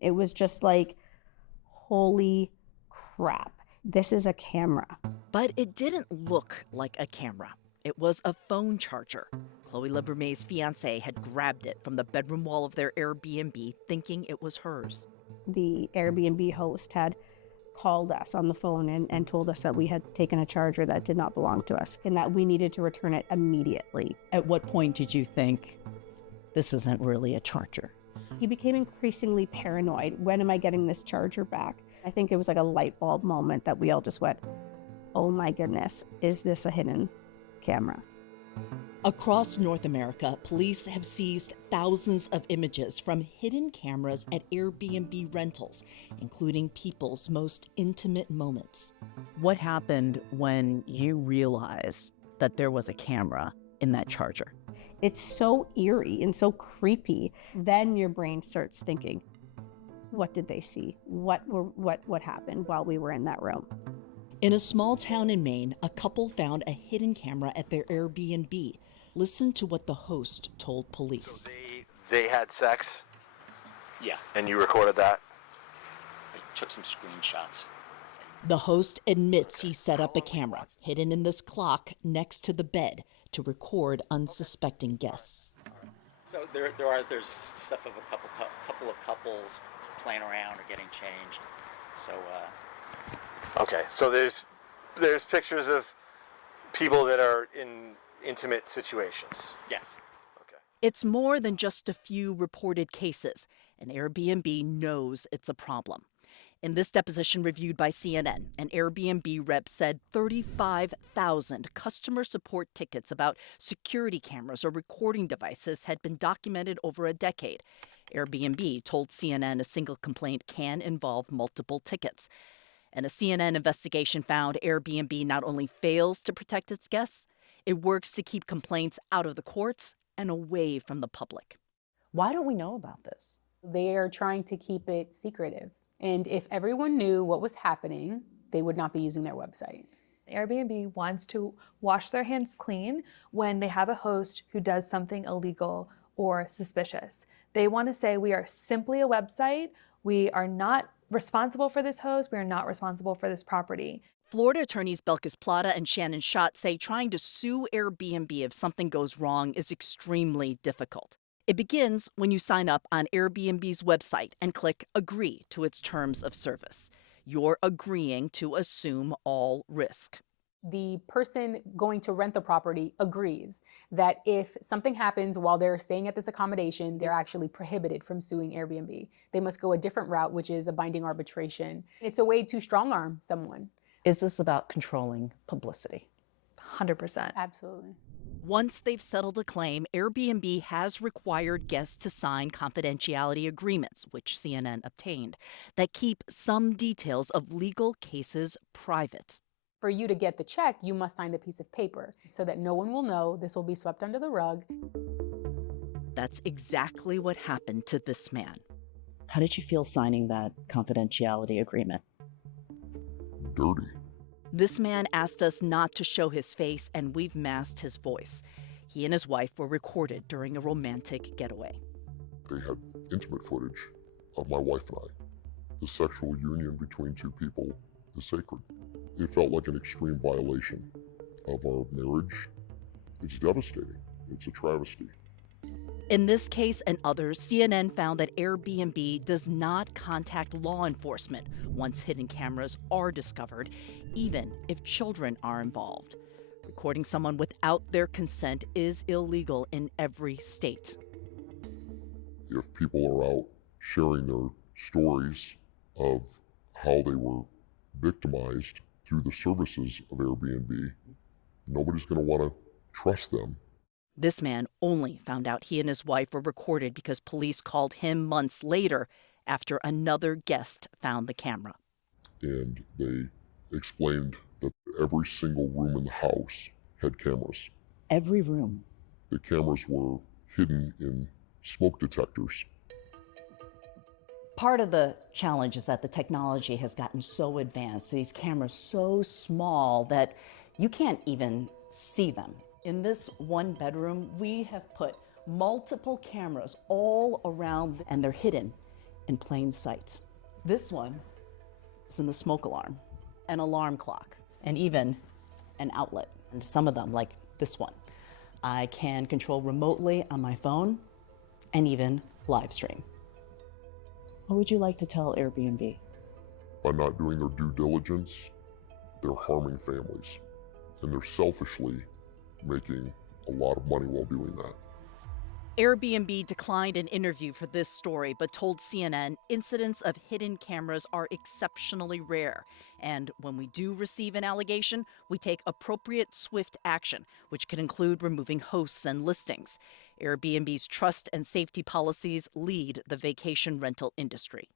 It was just like, holy crap, this is a camera. But it didn't look like a camera. It was a phone charger. Chloe LeBrume's fiancé had grabbed it from the bedroom wall of their Airbnb, thinking it was hers. The Airbnb host had called us on the phone and told us that we had taken a charger that did not belong to us and that we needed to return it immediately. At what point did you think this isn't really a charger? He became increasingly paranoid. When am I getting this charger back? I think it was like a light bulb moment that we all just went, oh my goodness, is this a hidden camera? Across North America, police have seized thousands of images from hidden cameras at Airbnb rentals, including people's most intimate moments. What happened when you realized that there was a camera in that charger? It's so eerie and so creepy. Then your brain starts thinking, what did they see? What happened while we were in that room? In a small town in Maine, a couple found a hidden camera at their Airbnb. Listen to what the host told police. So they had sex? Yeah. And you recorded that? I took some screenshots. The host admits he set up a camera hidden in this clock next to the bed to record unsuspecting guests. So there's stuff of a couple of couples playing around or getting changed. So Okay, so there's pictures of people that are in intimate situations. yes. Okay. It's more than just a few reported cases, and Airbnb knows it's a problem. In this deposition reviewed by CNN, an Airbnb rep said 35,000 customer support tickets about security cameras or recording devices had been documented over a decade. Airbnb told CNN a single complaint can involve multiple tickets. And a CNN investigation found Airbnb not only fails to protect its guests, it works to keep complaints out of the courts and away from the public. Why don't we know about this? They are trying to keep it secretive. And if everyone knew what was happening, they would not be using their website. Airbnb wants to wash their hands clean when they have a host who does something illegal or suspicious. They want to say, we are simply a website. We are not responsible for this host. We are not responsible for this property. Florida attorneys Belkis Plata and Shannon Schott say trying to sue Airbnb if something goes wrong is extremely difficult. It begins when you sign up on Airbnb's website and click Agree to its terms of service. You're agreeing to assume all risk. The person going to rent the property agrees that if something happens while they're staying at this accommodation, they're actually prohibited from suing Airbnb. They must go a different route, which is a binding arbitration. It's a way to strong-arm someone. Is this about controlling publicity? 100%. Absolutely. Once they've settled a claim, Airbnb has required guests to sign confidentiality agreements, which CNN obtained, that keep some details of legal cases private. For you to get the check, you must sign the piece of paper so that no one will know. This will be swept under the rug. That's exactly what happened to this man. How did you feel signing that confidentiality agreement? Dirty. This man asked us not to show his face, and we've masked his voice. He and his wife were recorded during a romantic getaway. They had intimate footage of my wife and I. The sexual union between two people is sacred. It felt like an extreme violation of our marriage. It's devastating. It's a travesty. In this case and others, CNN found that Airbnb does not contact law enforcement once hidden cameras are discovered, even if children are involved. Recording someone without their consent is illegal in every state. If people are out sharing their stories of how they were victimized through the services of Airbnb, nobody's going to want to trust them. This man only found out he and his wife were recorded because police called him months later after another guest found the camera. And they explained that every single room in the house had cameras. Every room. The cameras were hidden in smoke detectors. Part of the challenge is that the technology has gotten so advanced, these cameras so small that you can't even see them. In this one bedroom, we have put multiple cameras all around, and they're hidden in plain sight. This one is in the smoke alarm, an alarm clock, and even an outlet. And some of them, like this one, I can control remotely on my phone and even live stream. What would you like to tell Airbnb? By not doing their due diligence, they're harming families, and they're selfishly making a lot of money while doing that. Airbnb declined an interview for this story, but told CNN incidents of hidden cameras are exceptionally rare. And when we do receive an allegation, we take appropriate, swift action, which can include removing hosts and listings. Airbnb's trust and safety policies lead the vacation rental industry.